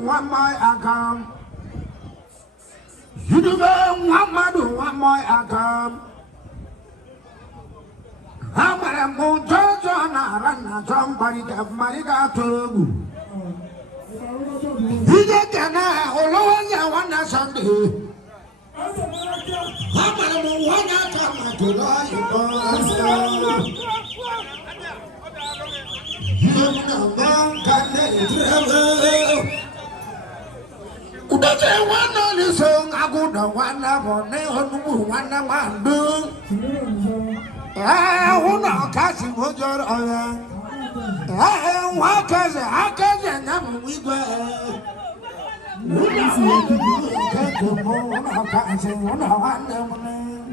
one my account. You do Muhammadu one my account. How about a motor on a run somebody that Mariga to you can always one Sunday. How about a one account to lie? Udah cewek nih song aku udah warna warna warna mandung. Udah kasih bocor orang. Wakasih nyamu iba. Udah kasih udah warna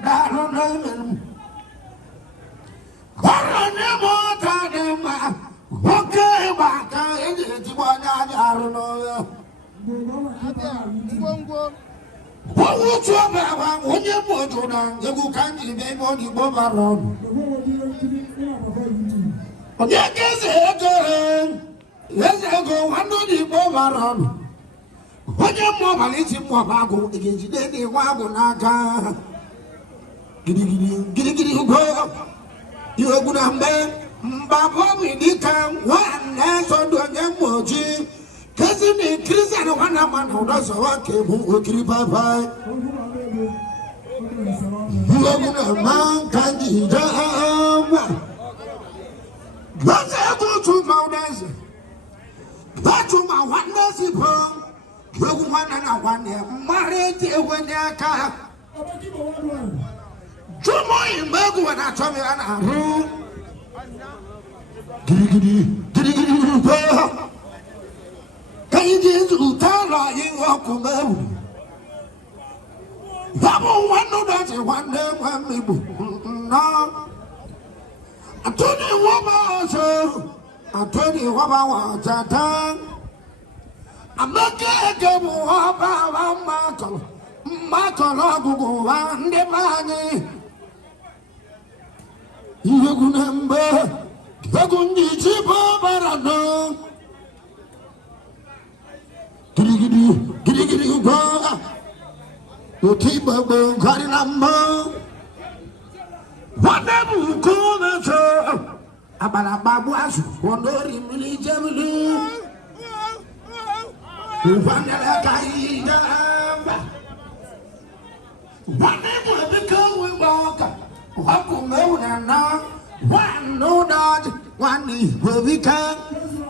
darah minum. Warna motor demam. Oke, bakal ini jiwanya jaruno. Wawu coba bang, onye bojo nang, bukan di bebo di bobaron. Onye kese ego wando di bobaron. Onye mo malisi mo bago, igejide ni wabu naka. Gidi ugo, iyo gunambe. Mbabo midika wana sondonya moji kazi ni krisa no wana manoda sawake bu okiri bye Muguna man kanji jama Baza kutu maudazi Batu ma wana sipo Yogu wana na wane Mareti ewenyaka Jumo imegu wana chomi wana haru Giri Kaiji utala ingo kumebu Babu wano dati wande wamibu Na Atoni waba so Atoni waba wajata Amake kemu waba wamatolo Matolo gugu wande mani Yogunembe Bagundi chipa barano Giri uga Utiba bongari lamba Wadabu kuna so Abala babu asu Wandori mili jamili Wandala kaida Wadabu ebeka wibaka Wakumeuna na One no dodge, one is we can.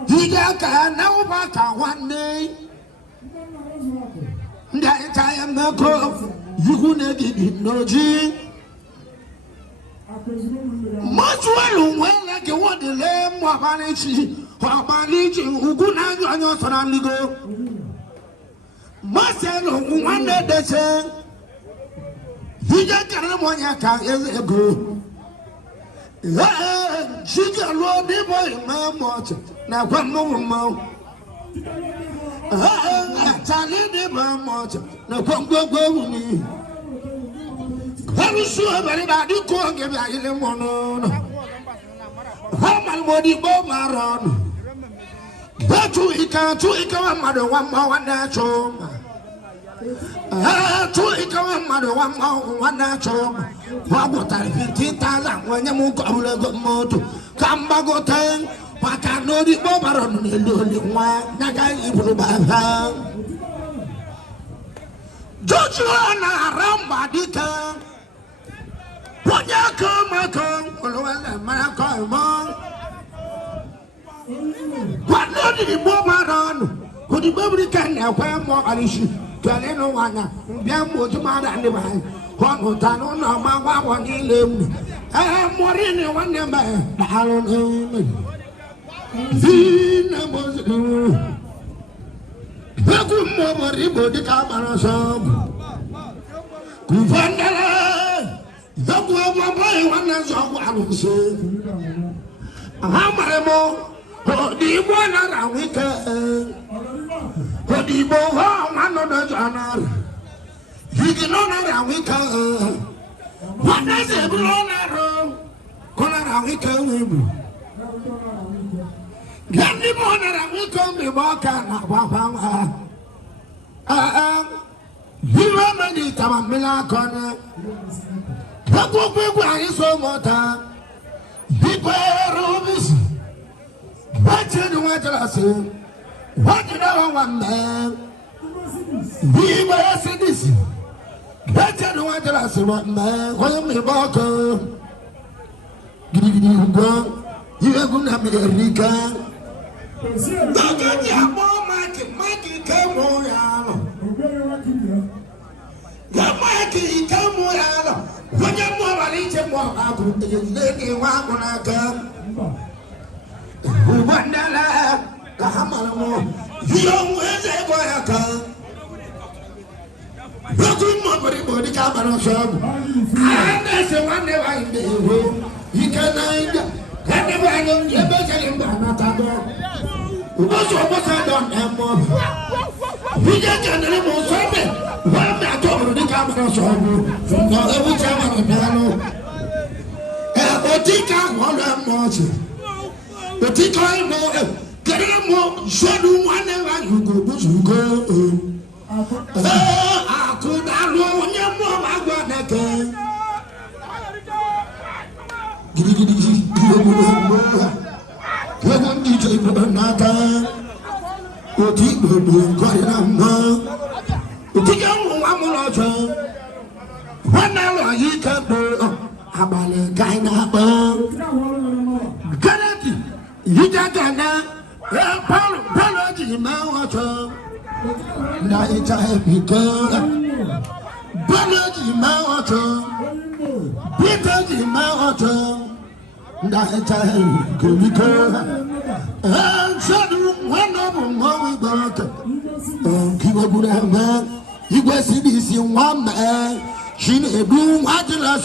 Higaka now back one day. That I am the cove. You couldn't get it, no G. Much well, like you want the lamb, Wabanichi, who could not go on your son go. Marcel, who wanted the same. Higaka is a go. Chica Lord, the boy, my watch. Now, one more. Tally the watch. Now, come go with me. Very sure, but I do call give I in the morning. How my body go maron. But you can't mother one more one natural. Mother one natural. What are 15,000 when you move over moto? Come back, go ten. What I know the Bobaron, the only one. Naga, you will buy her. Joshua, Ramba, Dita. What you come, what not the Bobaron? Could the Bobby can have more Alicia? Galeno wana, Biamo to Mada and the man. One Tano, no, my one in them. I have more in one number. I don't know. Zina was Bakum over Ribo the Camara song. Kuvandala, Zaku, my one as I will say. Hamaremo, the one around weekend. The boho, man of the journal. He can honor we can. What does it belong to? Color we can. Get the money that we come to walk and di tamamila kona. Hakuku ayiso mota. Bigwe rubis. Wache du wajalase. Wache da wambe. Bigwe sidisi. Wache du wajalase wambe. Koye mbako. Gidi hugo. Iwe guna Amerika. Dogo jabo maki kemo yalo. Ya maki kemo yalo. Wanya mo waliche mo aku ejele wa kunaka. Ubandala kahamala mo. Yo mweze boyaka. Dogo mo bodi kabano shobu. Ande se wande wa inde ho. Ikana inde. Kande wa no yebe jale mbana tado. Uboso bosa don emo. Bija kanere mo sobe. Wa me atoro di kabano shobu. No ebu chama ndalo. Otika wala mochi. Otika no kere mo shodu wane wa yugo buzugo. Akudalo nyamo magwa neke. Gidi Yawan DJ Nata, Oti Bobo Korinama, Oti Amulojo, one hour you can do Abale Kainaba, Ganati, Yutagana, Paloji Mawacho, Naita Epika, Paloji Mawacho, Pitaji Mawacho. Naita Komiko and Sadu one of them we got Kibabura. You go see this in one man. She need do what you love.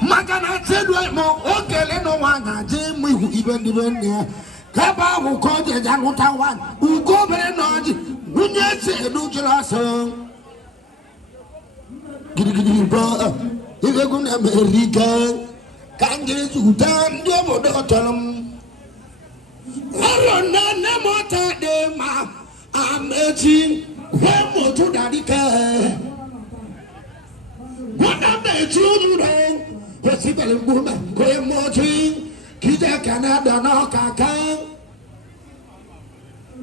Magana said, well, more okay, no one, Jim, we even there. Kaba who called the Jamuta one, who go very naughty. When you say, do you last song? Giddy, brother, if you're going to America. Kanjiri Sudan dobo dotolam. Arona nemota de ma amechi wemo to dadika. Wanda be chudun hospital buma koemochi kita Canada no kaka.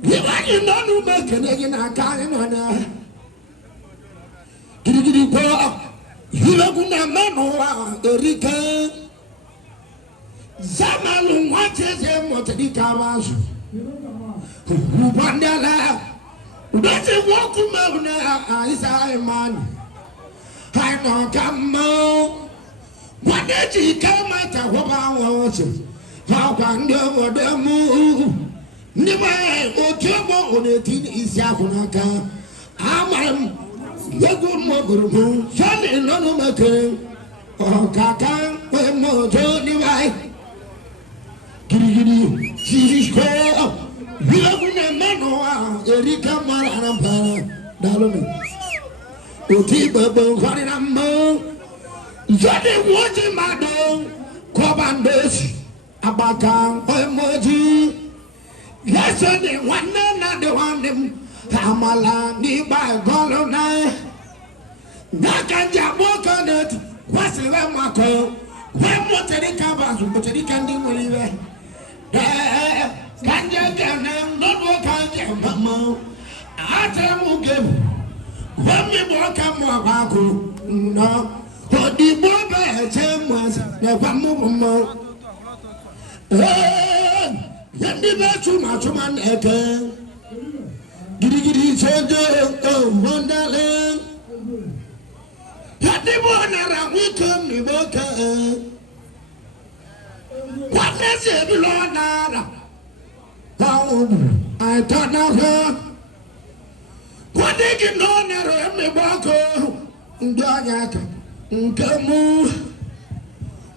Yiwa inonu mekene na kare mona. Gidi po yiwa kuna manoa Erika. Zamalu wateze motedi kawazu. Ubandala. Ubete woku mabuna isa imani. Haino kamo. Wadeji kama tahoba wawache. Hawande wademu. Nimae otobo onetini isya kunaka. Amam. Yegu mogurumu. Shali nono make. Kaka. Wemojo niwae. Giri, Jesus Christ. We love you, Manoa, Erika Marana, Dalome. Otiba, Harinamo, Jody watching my dog, Cobandes, Abaka, Emoji. Yesterday, one night, the one them, Hamala, nearby Golona. Nakanja Mokanet, what's the Mako? When what they cover, but they can't do it. Can you get them? Not what I get, Mamma. I tell you, give. When we walk up more Baku, no. But the boy, Tim was never move. Let me back to my man again. Giddy, oh, Wonderland. Let the one around we come, we walk. What is it, Lord? I don't know her. What did you know? Never me walk. Donyaka, Kamu.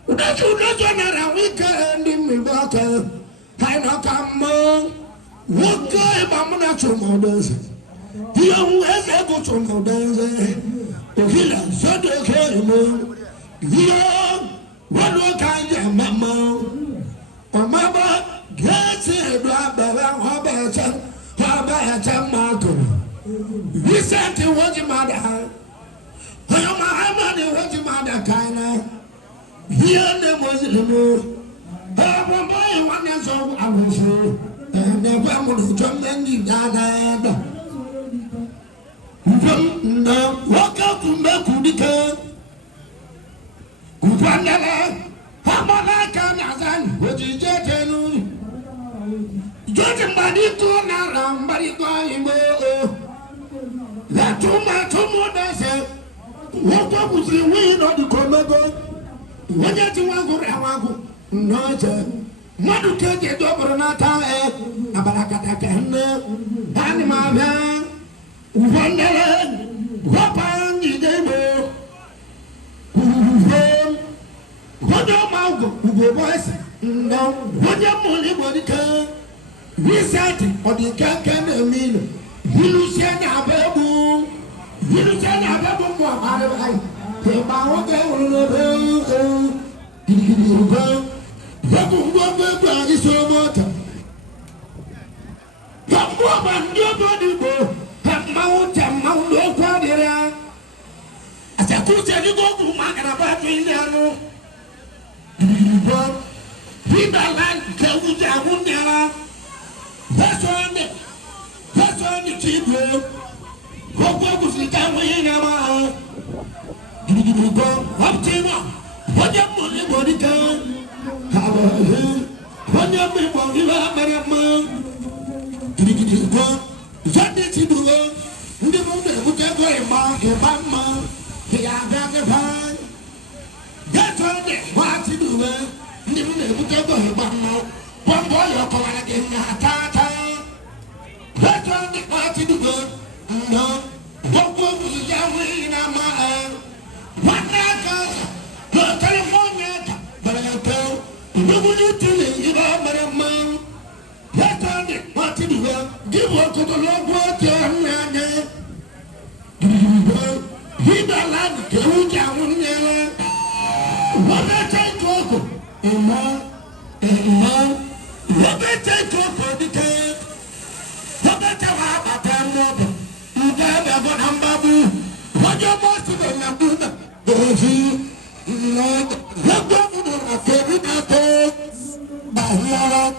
That's you not on a weekend in me walk. I know come. What guy, Mamma, to models? You always able to models. The villa, so do you you what look I am, Mamma? Mamma, get it, how about Marco? We sent you what your mother. de wati ma da kana here ne muslimu ha wa mai wana so awufu ne ba mu jom ngi da da na waka kumbe kudike kupandala hamala kana zan wajije tenu jote mbadi to na rambari kwa imbo la tuma tumo dase wako kuzri wino di komego wanyati wangu rewangu noje madu keje dobro na tae abaraka takene ani mabya wandele wapangi demo Wodo mago ugo boys no wonya moni bodika reset odika kan emino hilusia na abebu mo are bai te ba wo ke wo be digi ugo wogo be iso mota kambo bandio bodibo mau do kwa dira asa kuja ni go ku magara ba twindano Hibalan kewuja wundela Haswani chibo Hokwa kusika wina ma Gidigidigo Waptima Wanya muli bodika Hawaii Wanya mimo ila marama Gidigidigo Zandi chibugo Ndi munde kutego Ibama Hiyaga pan Gatone Wati duwe Ndi munde kutego Ibama Bombo yoko wana genga tata Gatone wati duwe No Bombo kusuja wina maa Wanaka California Balato Nubuju tili Ibama marama Gatone wati duwe Give one to the Lord what you're Hibalan kewuja wundela Wabete koko Wabete koko dike Wabete wabata mobo Ugebe bonambabu Wajo mosi benabuna Oji Wabwe mudura kebina to Bahiyara